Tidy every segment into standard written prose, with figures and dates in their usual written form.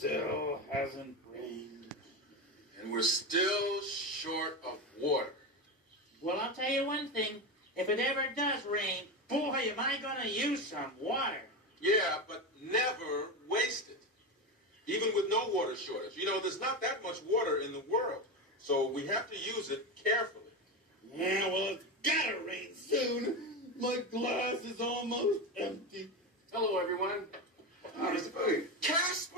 still hasn't rained. And we're still short of water. Well, I'll tell you one thing. If it ever does rain, boy, am I going to use some water. Yeah, but never waste it. Even with no water shortage. You know, there's not that much water in the world. So we have to use it carefully. Yeah, well, it's gotta rain soon. My glass is almost empty. Hello, everyone. Mr. Food. Casper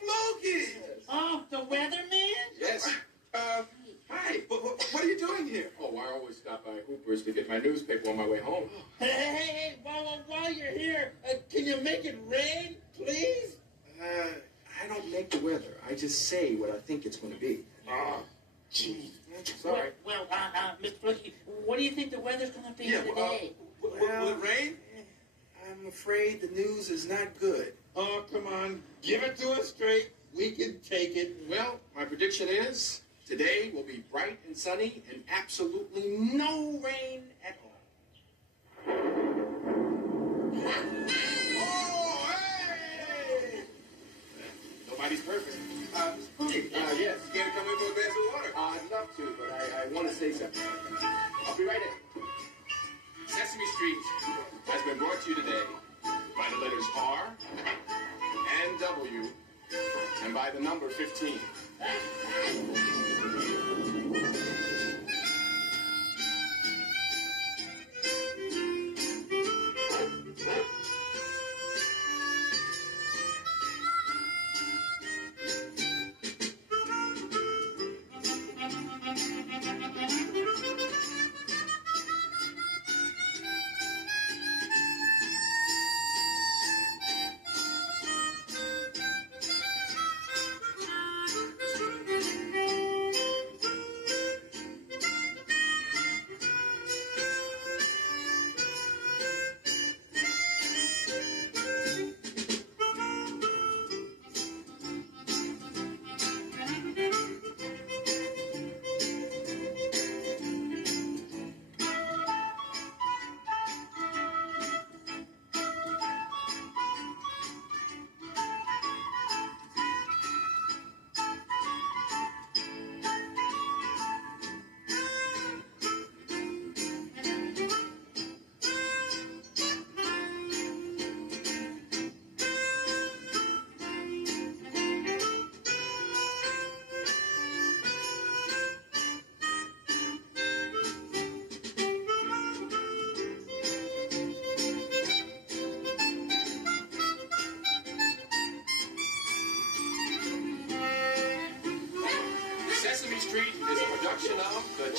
Flogi! Oh, the weatherman? Yes. Hi. What are you doing here? Oh, I always stop by Hooper's to get my newspaper on my way home. Hey, while you're here, can you make it rain, please? I don't make the weather. I just say what I think it's going to be. Oh, gee. Sorry. Well, Mr. Flicky, what do you think the weather's going to be today? Will it rain? I'm afraid the news is not good. Oh, come on. Give it to us straight. We can take it. Well, my prediction is today will be bright and sunny and absolutely no rain at all. Oh, hey! Nobody's perfect. Yes. You gotta come in for a glass of water. I'd love to, but I want to say something. I'll be right in. Sesame Street has been brought to you today by the letters R and W and by the number 15. Sesame Street is a production of the